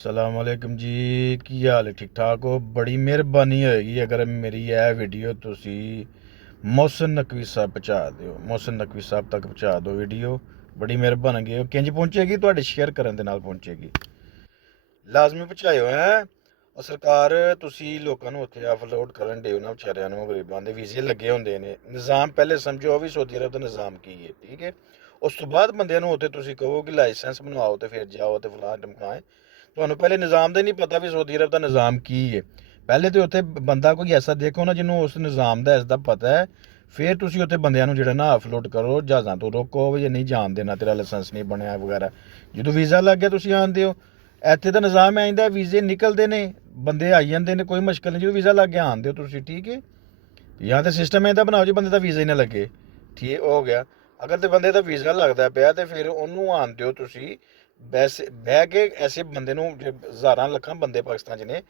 ਸਲਾਮ ਅਲੈਕਮ ਜੀ, ਕੀ ਹਾਲ ਹੈ? ਠੀਕ ਠਾਕ ਹੋ? ਬੜੀ ਮਿਹਰਬਾਨੀ ਹੋਏਗੀ ਅਗਰ ਮੇਰੀ ਇਹ ਵੀਡੀਓ ਤੁਸੀਂ ਮੋਹਸਿਨ ਨਕਵੀ ਸਾਹਿਬ ਪਹੁੰਚਾ ਦਿਓ। ਮੋਹਸਿਨ ਨਕਵੀ ਸਾਹਿਬ ਤੱਕ ਪਹੁੰਚਾ ਦਿਓ ਵੀਡੀਓ, ਬੜੀ ਮਿਹਰਬਾਨੀ ਹੈ। ਕਿੰਜ ਪਹੁੰਚੇਗੀ? ਤੁਹਾਡੇ ਸ਼ੇਅਰ ਕਰਨ ਦੇ ਨਾਲ ਪਹੁੰਚੇਗੀ। ਲਾਜ਼ਮੀ ਪਹੁੰਚਾਇਓ ਹੈ। ਉਹ ਸਰਕਾਰ ਤੁਸੀਂ ਲੋਕਾਂ ਨੂੰ ਉੱਥੇ ਅਪਲੋਡ ਕਰਨ ਦਿਓ ਨਾ, ਵਿਚਾਰਿਆਂ ਨੂੰ, ਗਰੀਬਾਂ ਦੇ ਵੀਜ਼ੇ ਲੱਗੇ ਹੁੰਦੇ ਨੇ। ਨਿਜ਼ਾਮ ਪਹਿਲੇ ਸਮਝੋ ਵੀ ਸਾਊਦੀ ਅਰਬ ਦਾ ਨਿਜ਼ਾਮ ਕੀ ਹੈ, ਠੀਕ ਹੈ। ਉਸ ਤੋਂ ਬਾਅਦ ਬੰਦਿਆਂ ਨੂੰ ਉੱਥੇ ਤੁਸੀਂ ਕਹੋ ਕਿ ਲਾਇਸੈਂਸ ਬਣਵਾਓ ਤੇ ਫਿਰ ਜਾਓ ਤੇ ਫਲਾਂ ਟਮਕਾਏ। ਤੁਹਾਨੂੰ ਪਹਿਲੇ ਨਿਜ਼ਾਮ ਦਾ ਹੀ ਨਹੀਂ ਪਤਾ ਵੀ ਸਾਊਦੀ ਅਰਬ ਦਾ ਨਿਜ਼ਾਮ ਕੀ ਹੈ। ਪਹਿਲੇ ਤੇ ਉੱਥੇ ਬੰਦਾ ਕੋਈ ਐਸਾ ਦੇਖੋ ਨਾ ਜਿਹਨੂੰ ਉਸ ਨਿਜ਼ਾਮ ਦਾ ਇਸ ਦਾ ਪਤਾ ਹੈ, ਫਿਰ ਤੁਸੀਂ ਉੱਥੇ ਬੰਦਿਆਂ ਨੂੰ ਜਿਹੜਾ ਨਾ ਅਪਲੋਡ ਕਰੋ, ਜਹਾਜ਼ਾਂ ਤੋਂ ਰੋਕੋ ਵੀ ਜੇ ਨਹੀਂ ਜਾਣ ਦੇਣਾ, ਤੇਰਾ ਲਾਇਸੈਂਸ ਨਹੀਂ ਬਣਿਆ ਵਗੈਰਾ। ਜਦੋਂ ਵੀਜ਼ਾ ਲੱਗ ਗਿਆ ਤੁਸੀਂ ਆਉਂਦੇ ਹੋ। ਇੱਥੇ ਤਾਂ ਨਿਜ਼ਾਮ ਐਂ ਦਾ, ਵੀਜ਼ੇ ਨਿਕਲਦੇ ਨੇ, ਬੰਦੇ ਆਈ ਜਾਂਦੇ ਨੇ, ਕੋਈ ਮੁਸ਼ਕਲ ਨਹੀਂ। ਜਦੋਂ ਵੀਜ਼ਾ ਲੱਗ ਗਿਆ ਆਉਂਦੇ ਹੋ ਤੁਸੀਂ, ਠੀਕ ਹੈ। ਜਾਂ ਤਾਂ ਸਿਸਟਮ ਐਂ ਦਾ ਬਣਾਓ ਜੀ ਬੰਦੇ ਦਾ ਵੀਜ਼ਾ ਹੀ ਨਾ ਲੱਗੇ, ਠੀਕ ਹੋ ਗਿਆ। ਅਗਰ ਤੇ ਬੰਦੇ ਦਾ ਵੀਜ਼ਾ ਲੱਗਦਾ ਪਿਆ ਤੇ ਫਿਰ ਉਹਨੂੰ ਆਉਣ ਦਿਓ ਤੁਸੀਂ। ਵੈਸੇ ਬਹਿ ਕੇ ਐਸੇ ਬੰਦੇ ਨੂੰ, ਹਜ਼ਾਰਾਂ ਲੱਖਾਂ ਬੰਦੇ ਪਾਕਿਸਤਾਨ 'ਚ ਨੇ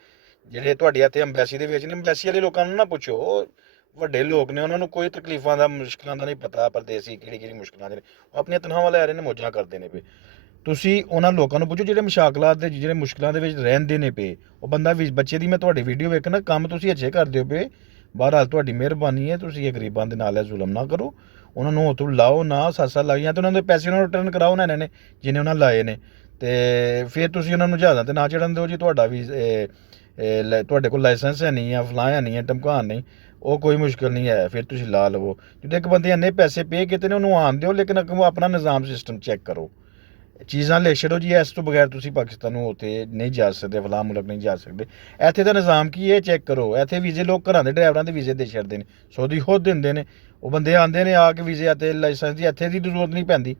ਜਿਹੜੇ ਤੁਹਾਡੇ ਇੱਥੇ ਅੰਬੈਸੀ ਦੇ ਵਿੱਚ ਨੇ, ਅੰਬੈਸੀ ਵਾਲੇ ਲੋਕਾਂ ਨੂੰ ਨਾ ਪੁੱਛੋ, ਉਹ ਵੱਡੇ ਲੋਕ ਨੇ, ਉਹਨਾਂ ਨੂੰ ਕੋਈ ਤਕਲੀਫਾਂ ਦਾ, ਮੁਸ਼ਕਲਾਂ ਦਾ ਨਹੀਂ ਪਤਾ। ਪਰਦੇਸੀ ਕਿਹੜੀ ਕਿਹੜੀ ਮੁਸ਼ਕਲਾਂ ਦੇ ਨੇ, ਉਹ ਆਪਣੀਆਂ ਤਨਖਾਹਾਂ ਲੈ ਰਹੇ ਨੇ, ਮੌਜਾਂ ਕਰਦੇ ਨੇ ਪਏ। ਤੁਸੀਂ ਉਹਨਾਂ ਲੋਕਾਂ ਨੂੰ ਪੁੱਛੋ ਜਿਹੜੇ ਮੁਸ਼ਾਕਲਾਤ ਦੇ, ਜਿਹੜੇ ਮੁਸ਼ਕਲਾਂ ਦੇ ਵਿੱਚ ਰਹਿੰਦੇ ਨੇ ਪਏ। ਉਹ ਬੰਦਾ ਵੀ ਬੱਚੇ ਦੀ, ਮੈਂ ਤੁਹਾਡੀ ਵੀਡੀਓ ਵੇਖਣਾ, ਕੰਮ ਤੁਸੀਂ ਅੱਛੇ ਕਰਦੇ ਹੋ ਪਏ। ਬਹਰਹਾਲ ਤੁਹਾਡੀ ਮਿਹਰਬਾਨੀ ਹੈ, ਤੁਸੀਂ ਇਹ ਗਰੀਬਾਂ ਦੇ ਨਾਲ ਜ਼ੁਲਮ ਨਾ ਕਰੋ। ਉਹਨਾਂ ਨੂੰ ਉੱਥੋਂ ਲਾਓ ਨਾ, ਸੱਤ ਲੱਗ ਜਾਂ ਤਾਂ ਉਹਨਾਂ ਦੇ ਪੈਸੇ ਉਹਨਾਂ ਨੂੰ ਰਿਟਰਨ ਕਰਾਓ ਨਾ, ਇਹਨਾਂ ਨੇ ਜਿਹਨੇ ਉਹਨਾਂ ਲਾਏ ਨੇ। ਤੇ ਫਿਰ ਤੁਸੀਂ ਉਹਨਾਂ ਨੂੰ ਜਹਾਜ਼ਾਂ ਤੇ ਨਾ ਚੜਨ ਦਿਓ ਜੀ। ਤੁਹਾਡਾ ਵੀ ਤੁਹਾਡੇ ਕੋਲ ਲਾਇਸੈਂਸ ਹੈ ਨਹੀਂ, ਆ ਫਲਾਂ ਹੈ ਨਹੀਂ, ਹੈ ਧਮਕਾਨ ਨਹੀਂ, ਉਹ ਕੋਈ ਮੁਸ਼ਕਿਲ ਨਹੀਂ ਹੈ। ਫਿਰ ਤੁਸੀਂ ਲਾ ਲਵੋ। ਜਦੋਂ ਇੱਕ ਬੰਦੇ ਇੰਨੇ ਪੈਸੇ ਪੇ ਕੀਤੇ ਨੇ, ਉਹਨੂੰ ਆਉਣ ਦਿਓ, ਲੇਕਿਨ ਅੱਗੋਂ ਆਪਣਾ ਨਿਜ਼ਾਮ ਸਿਸਟਮ ਚੈੱਕ ਕਰੋ। ਚੀਜ਼ਾਂ ਲਿਖ ਛੱਡੋ ਜੀ, ਇਸ ਤੋਂ ਬਗੈਰ ਤੁਸੀਂ ਪਾਕਿਸਤਾਨ ਨੂੰ ਉੱਥੇ ਨਹੀਂ ਜਾ ਸਕਦੇ, ਫਲਾਹ ਮੁਲਕ ਨਹੀਂ ਜਾ ਸਕਦੇ। ਇੱਥੇ ਦਾ ਨਿਜ਼ਾਮ ਕੀ ਹੈ ਚੈੱਕ ਕਰੋ। ਇੱਥੇ ਵੀਜ਼ੇ ਲੋਕ ਘਰਾਂ ਦੇ ਡਰਾਈਵਰਾਂ ਦੇ ਵੀਜ਼ੇ ਦੇ ਛੱਡਦੇ ਨੇ, ਸਾਊਦੀ ਖੁਦ ਦਿੰਦੇ ਨੇ। ਉਹ ਬੰਦੇ ਆਉਂਦੇ ਨੇ, ਆ ਕੇ ਵੀਜ਼ੇ ਅਤੇ ਲਾਇਸੈਂਸ ਦੀ ਇੱਥੇ ਦੀ ਜ਼ਰੂਰਤ ਨਹੀਂ ਪੈਂਦੀ।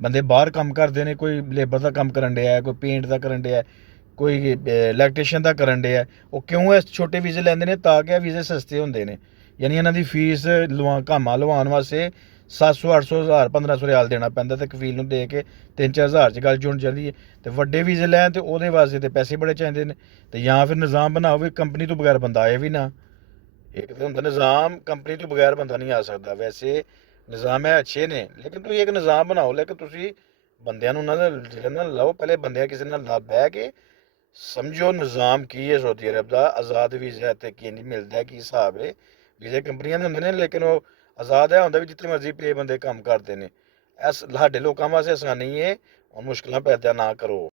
ਬੰਦੇ ਬਾਹਰ ਕੰਮ ਕਰਦੇ ਨੇ, ਕੋਈ ਲੇਬਰ ਦਾ ਕੰਮ ਕਰਨ ਡਿਆ, ਕੋਈ ਪੇਂਟ ਦਾ ਕਰਨ ਡਿਆ, ਕੋਈ ਇਲੈਕਟ੍ਰੀਸ਼ੀਅਨ ਦਾ ਕਰਨ ਡਿਆ। ਉਹ ਕਿਉਂ ਇਸ ਛੋਟੇ ਵੀਜ਼ੇ ਲੈਂਦੇ ਨੇ? ਤਾਂ ਕਿ ਇਹ ਵੀਜ਼ੇ ਸਸਤੇ ਹੁੰਦੇ ਨੇ। ਯਾਨੀ ਇਹਨਾਂ ਦੀ ਫੀਸ ਕਾਮਾ ਲਵਾਉਣ ਵਾਸਤੇ 700 800 1000 1500 ਰਿਆਲ ਦੇਣਾ ਪੈਂਦਾ, ਤੇ ਕਫੀਲ ਨੂੰ ਦੇ ਕੇ 3 4 ਹਜ਼ਾਰ 'ਚ ਗੱਲ ਜੁੜ ਜਾਂਦੀ ਹੈ। ਤੇ ਵੱਡੇ ਵੀਜ਼ੇ ਲੈਣ ਤੇ ਉਹਦੇ ਵਾਸਤੇ ਤੇ ਪੈਸੇ ਬੜੇ ਚਾਹੀਦੇ ਨੇ। ਤੇ ਜਾਂ ਫਿਰ ਨਿਜ਼ਾਮ ਬਣਾਓ ਵੀ ਕੰਪਨੀ ਤੋਂ ਬਗੈਰ ਬੰਦਾ ਆਏ ਵੀ ਨਾ। ਇੱਕ ਤਾਂ ਹੁੰਦਾ ਨਿਜ਼ਾਮ, ਕੰਪਨੀ ਤੋਂ ਬਗੈਰ ਬੰਦਾ ਨਹੀਂ ਆ ਸਕਦਾ। ਵੈਸੇ ਨਿਜ਼ਾਮ ਹੈ ਅੱਛੇ ਨੇ, ਲੇਕਿਨ ਤੁਸੀਂ ਇੱਕ ਨਿਜ਼ਾਮ ਬਣਾਓ। ਲੇਕਿਨ ਤੁਸੀਂ ਬੰਦਿਆਂ ਨੂੰ ਨਾ ਜਿਹੜਾ ਨਾ ਲਾਓ, ਪਹਿਲੇ ਬੰਦਿਆਂ ਕਿਸੇ ਨਾਲ ਬਹਿ ਕੇ ਸਮਝੋ ਨਿਜ਼ਾਮ ਕੀ ਹੈ ਸਾਊਦੀ ਅਰਬ ਦਾ। ਆਜ਼ਾਦ ਵੀਜ਼ਾ ਇੱਥੇ ਕੀ ਨਹੀਂ ਮਿਲਦਾ, ਕੀ ਹਿਸਾਬ ਹੈ। ਵੀਜ਼ੇ ਕੰਪਨੀਆਂ ਦੇ ਹੁੰਦੇ ਨੇ, ਲੇਕਿਨ ਉਹ ਆਜ਼ਾਦ ਹੈ ਹੁੰਦਾ ਵੀ ਜਿੱਥੇ ਮਰਜ਼ੀ ਪੇ ਬੰਦੇ ਕੰਮ ਕਰਦੇ ਨੇ। ਇਸ ਸਾਡੇ ਲੋਕਾਂ ਵਾਸਤੇ ਆਸਾਨੀ ਹੈ, ਮੁਸ਼ਕਲਾਂ ਪੈਦਾ ਨਾ ਕਰੋ।